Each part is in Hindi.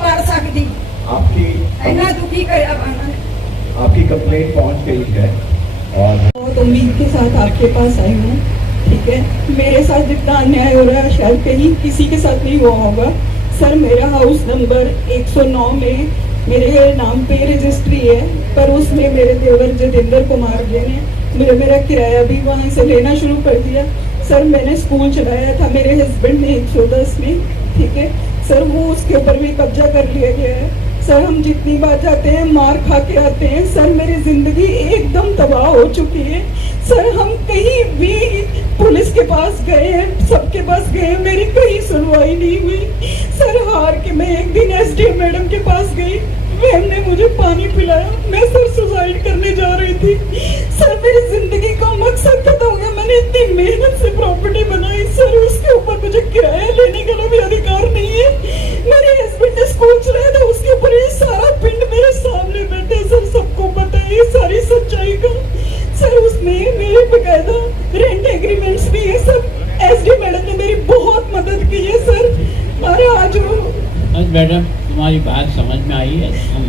मार सकती। आपकी इतना दुखी कर आपकी कंप्लेंट पहुंच गई है और बहुत उम्मीद के साथ आपके पास आई हूँ। ठीक है, मेरे साथ जितना अन्याय हो रहा है शायद कहीं किसी के साथ नहीं हुआ होगा। सर, मेरा हाउस नंबर 109 में मेरे नाम पे रजिस्ट्री है, पर उसमें मेरे देवर जतेंद्र कुमार जी ने मेरा किराया भी वहाँ से लेना शुरू कर दिया। सर, मैंने स्कूल चलाया था मेरे हस्बैंड ने 110 में। ठीक है सर, वो उसके ऊपर भी कब्जा कर लिया गया है। सर, हम जितनी बार जाते हैं मार खा के आते हैं। सर, मेरी जिंदगी एकदम तबाह हो चुकी है। सर, हम कहीं भी पुलिस के पास गए हैं, सबके पास गए हैं, मेरी कहीं सुनवाई नहीं हुई। सर, हार के मैं एक दिन एसडीएम मैडम के पास गई, मैम ने मुझे पानी पिलाया। मैं सर सुसाइड करने जा रही थी। सर, मेरी जिंदगी का मकसद खत्म हो गया। मैंने इतनी मेहनत से प्रॉपर्टी बनाई सर, उसके ऊपर मुझे किराया लेने का भी अधिकार नहीं है। मेरे हस्बैंड ने स्कूल चलाया था, उसके ऊपर ये सारा पिंड मेरे सामने बैठे। सर, सबको पता है ये सारी सच्चाई का। सर, उसमें मेरे बकायदा रेंट एग्रीमेंट्स भी है। सब एसडी मैडम ने मेरी बहुत मदद की है सर। और आज मैडम, तुम्हारी बात समझ में आई है, हम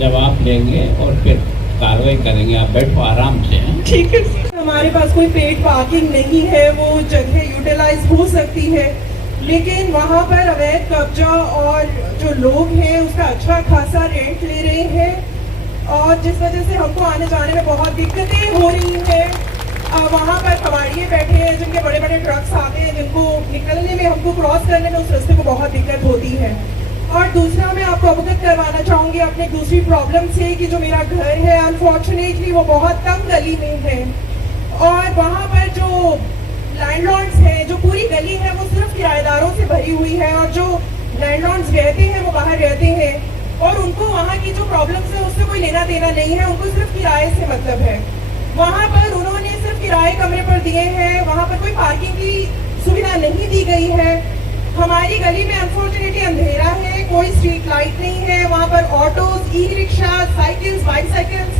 जवाब लेंगे और फिर कार्रवाई करेंगे। आप बैठो आराम से। ठीक है सर। हमारे पास कोई पेड पार्किंग नहीं है, वो जगह यूटिलाइज हो सकती है, लेकिन वहाँ पर अवैध कब्जा और जो लोग हैं उसका अच्छा खासा रेंट ले रहे हैं और जिस वजह से हमको आने जाने में बहुत दिक्कतें हो रही हैं। वहाँ पर कबाड़िए बैठे हैं जिनके बड़े बड़े ट्रक्स आते हैं, जिनको निकलने में, हमको क्रॉस करने में उस रास्ते को बहुत दिक्कत होती है। और दूसरा, मैं आपको अवगत करवाना चाहूँगी अपने दूसरी प्रॉब्लम से कि जो मेरा घर है अनफॉर्चुनेटली वो बहुत तंग गली में है और वहाँ पर जो लैंडलॉर्ड्स हैं, जो पूरी गली है वो सिर्फ किराएदारों से भरी हुई है और जो लैंडलॉर्ड्स रहते हैं वो बाहर रहते हैं और उनको वहाँ की जो प्रॉब्लम्स है उससे कोई लेना देना नहीं है, उनको सिर्फ किराए से मतलब है। वहाँ पर उन्होंने सिर्फ किराए कमरे पर दिए हैं, वहाँ पर कोई पार्किंग की सुविधा नहीं दी गई है। हमारी गली में अनफॉर्चुनेटली अंधेरा है, कोई स्ट्रीट लाइट नहीं है। वहाँ पर autos, e rickshaw, cycles, bicycles,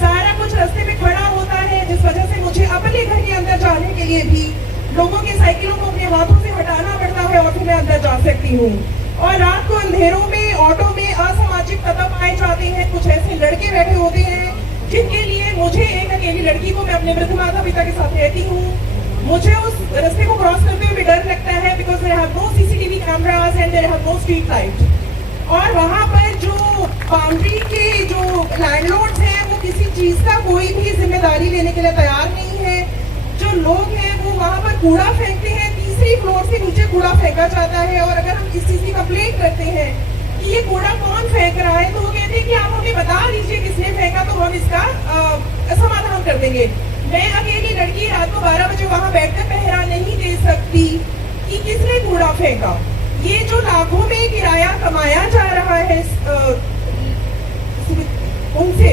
सारा कुछ रास्ते में खड़ा होता है, जिस वजह से मुझे अपने घर के अंदर जाने के लिए भी लोगों के साइकिलों को अपने हाथों से हटाना पड़ता है और फिर मैं अंदर जा सकती हूँ। और रात को अंधेरों में ऑटो में असामाजिक तत्व पाए जाते हैं। कुछ ऐसे लड़के बैठे होते हैं जिनके लिए, मुझे एक अकेली लड़की को, मैं अपने वृद्ध माता पिता के साथ रहती हूँ, मुझे उस रास्ते को क्रॉस करते हुए भी डर लगता है because there have no CCTV cameras and there have no street light. और वहाँ पर जो बाउंड्री के जो लैंडलॉर्ड्स हैं वो किसी चीज का कोई भी जिम्मेदारी लेने के लिए तैयार नहीं है। जो लोग हैं वो वहाँ पर कूड़ा फेंकते हैं, तीसरी फ्लोर से नीचे कूड़ा फेंका जाता है और अगर हम इस चीज की कंप्लेंट करते हैं कि ये कूड़ा कौन फेंक रहा है तो वो कहते हैं कि आप हमें बता दीजिए किसने फेंका तो हम इसका समाधान कर देंगे। मैं अकेली लड़की रात को 12 बजे वहाँ बैठकर पहरा नहीं दे सकती कि किसने कूड़ा फेंका। ये जो लाखों में किराया कमाया जा रहा है उनसे,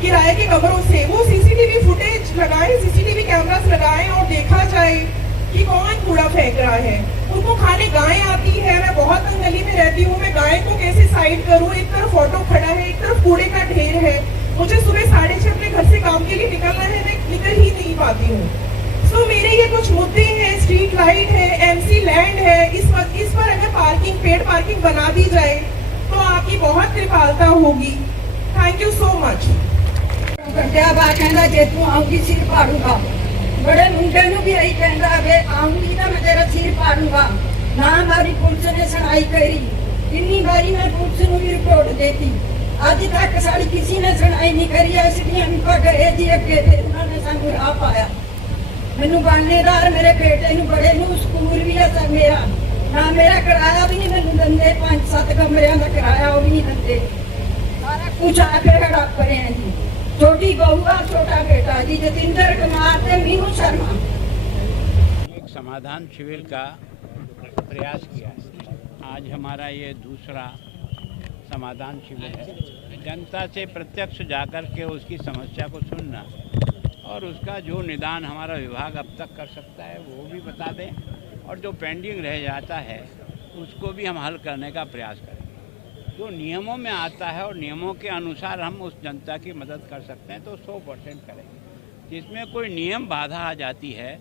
किराए के कमरों से, वो सीसीटीवी फुटेज लगाए, सीसीटीवी कैमरास लगाए और देखा जाए कि कौन कूड़ा फेंक रहा है। उनको खाने गाय आती है, मैं बहुत तंग गली में रहती हूँ, मैं गाय को कैसे साइड करूँ? एक तरफ ऑटो खड़ा है, एक तरफ कूड़े का ढेर है, मुझे सुबह 6:30 अपने घर से काम के लिए निकलना है, मैं निकल ही नहीं पाती हूँ। सो मेरे ये कुछ मुद्दे हैं, स्ट्रीट लाइट है, एमसी लैंड है, इस पर अगर पार्किंग, पेड पार्किंग बना दी जाए तो आपकी बहुत कृपालता होगी। Thank you so much. कहना जे तू आऊंगी सिर फाड़ूंगा, बड़े मुंडे भी यही कहता है आऊंगी तो मैं तेरा सिर फाड़ूंगा। ना हमारी पुलिस ने सुनाई करी, कितनी बारी मैं पुलिस को भी रिपोर्ट देती, आज तक साड़ी किसी ने सुनाई नहीं करी। इसलिए हम गए जी अगे उन्होंने सानू राह पाया। मैनू बानेदार मेरे बेटे नू बड़े नू स्कूल भी है मेरा, ना मेरा किराया भी नहीं मैनू दंदे, 5-7 कमरिया का किराया वो भी नहीं दंदे, सारा कुछ आके हड़प करे हैं जी। छोटी बहुआ, छोटा बेटा जी जतेंद्र कुमार से मीनू शर्मा। एक समाधान शिविर का प्रयास किया है। आज हमारा ये दूसरा समाधान शिविर है। जनता से प्रत्यक्ष जाकर के उसकी समस्या को सुनना और उसका जो निदान हमारा विभाग अब तक कर सकता है वो भी बता दें और जो पेंडिंग रह जाता है उसको भी हम हल करने का प्रयास करें। जो नियमों में आता है और नियमों के अनुसार हम उस जनता की मदद कर सकते हैं तो 100% करेंगे। जिसमें कोई नियम बाधा आ जाती है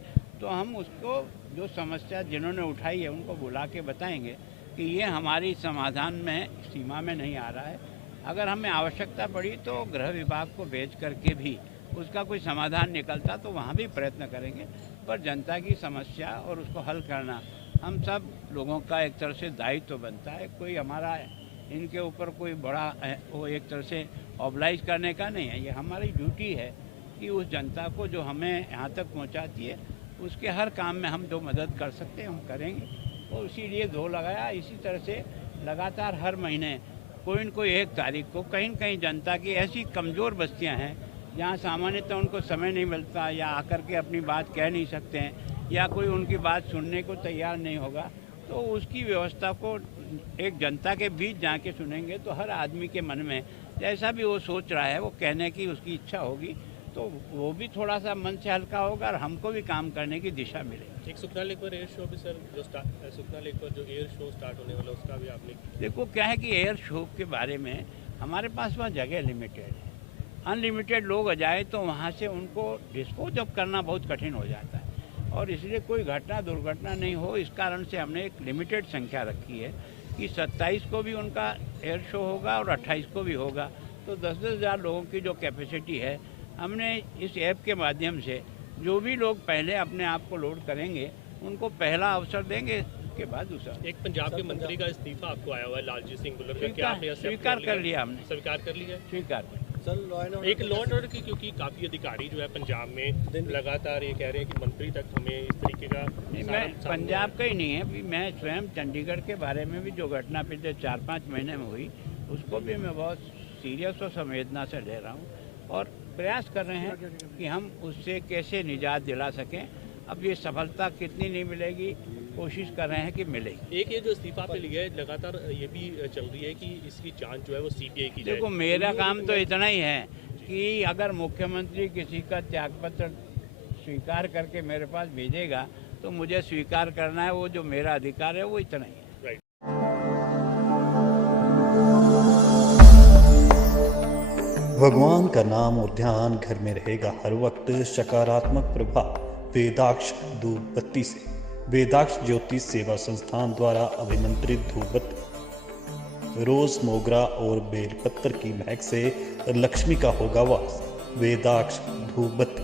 तो हम उसको, जो समस्या जिन्होंने उठाई है उनको बुला के बताएंगे कि ये हमारी समाधान में सीमा में नहीं आ रहा है। अगर हमें आवश्यकता पड़ी तो गृह विभाग को भेज करके भी उसका कोई समाधान निकलता तो वहाँ भी प्रयत्न करेंगे, पर जनता की समस्या और उसको हल करना हम सब लोगों का एक तरह से दायित्व बनता है। कोई हमारा इनके ऊपर कोई बड़ा वो एक तरह से ऑब्लाइज करने का नहीं है। ये हमारी ड्यूटी है कि उस जनता को जो हमें यहाँ तक पहुँचाती है उसके हर काम में हम जो मदद कर सकते हैं हम करेंगे। और इसीलिए दो लगाया। इसी तरह से लगातार हर महीने कोई न कोई एक तारीख को कहीं न कहीं जनता की ऐसी कमज़ोर बस्तियां हैं जहां सामान्यतः उनको समय नहीं मिलता या आकर के अपनी बात कह नहीं सकते हैं या कोई उनकी बात सुनने को तैयार नहीं होगा, तो उसकी व्यवस्था को एक जनता के बीच जाके सुनेंगे तो हर आदमी के मन में जैसा भी वो सोच रहा है वो कहने की उसकी इच्छा होगी, तो वो भी थोड़ा सा मन से हल्का होगा और हमको भी काम करने की दिशा मिलेगी। एक सुखना लेक पर एयर शो भी सर, जो सुखना लेक पर जो एयर शो स्टार्ट होने वाला उसका भी आपने देखो क्या है कि एयर शो के बारे में हमारे पास वहाँ जगह लिमिटेड है। अनलिमिटेड लोग आ जाए तो वहाँ से उनको डिस्पोज ऑफ करना बहुत कठिन हो जाता है और इसलिए कोई घटना दुर्घटना नहीं हो इस कारण से हमने एक लिमिटेड संख्या रखी है कि 27 को भी उनका एयर शो होगा और 28 को भी होगा। तो 10-10 हज़ार लोगों की जो कैपेसिटी है, हमने इस ऐप के माध्यम से जो भी लोग पहले अपने आप को लोड करेंगे उनको पहला अवसर देंगे, उसके बाद दूसरा। एक पंजाब के मंत्री का इस्तीफा आपको आया हुआ है लालजीत सिंह बुल्लर का, क्या आपने स्वीकार कर लिया? हमने स्वीकार कर लिया है। स्वीकार एक लॉ एंड ऑर्डर की, क्योंकि काफ़ी अधिकारी जो है पंजाब में लगातार ये कह रहे हैं कि मंत्री तक हमें इस तरीके का मैं पंजाब का ही नहीं है, मैं स्वयं चंडीगढ़ के बारे में भी जो घटना पिछले 4-5 महीने में हुई उसको भी मैं बहुत सीरियस और संवेदना से ले रहा हूँ और प्रयास कर रहे हैं कि हम उससे कैसे निजात दिला सकें। अब ये सफलता कितनी नहीं मिलेगी, कोशिश कर रहे हैं कि मिलेगी। एक ये जो इस्तीफा पे लिया है, लगातार ये भी चल रही है कि इसकी जांच जो है वो सीबीआई की जाए। देखो मेरा काम तो इतना ही है कि अगर मुख्यमंत्री किसी का त्यागपत्र स्वीकार करके मेरे पास भेजेगा तो मुझे स्वीकार करना है, वो जो मेरा अधिकार है वो इतना ही है। भगवान का नाम और ध्यान घर में रहेगा हर वक्त। सकारात्मक प्रभाव वेदाक्ष धूप बत्ती से। वेदाक्ष ज्योतिष सेवा संस्थान द्वारा अभिमंत्रित धूप बत्ती रोज, मोगरा और बेलपत्र की महक से लक्ष्मी का होगा वास। वेदाक्ष धूप बत्ती।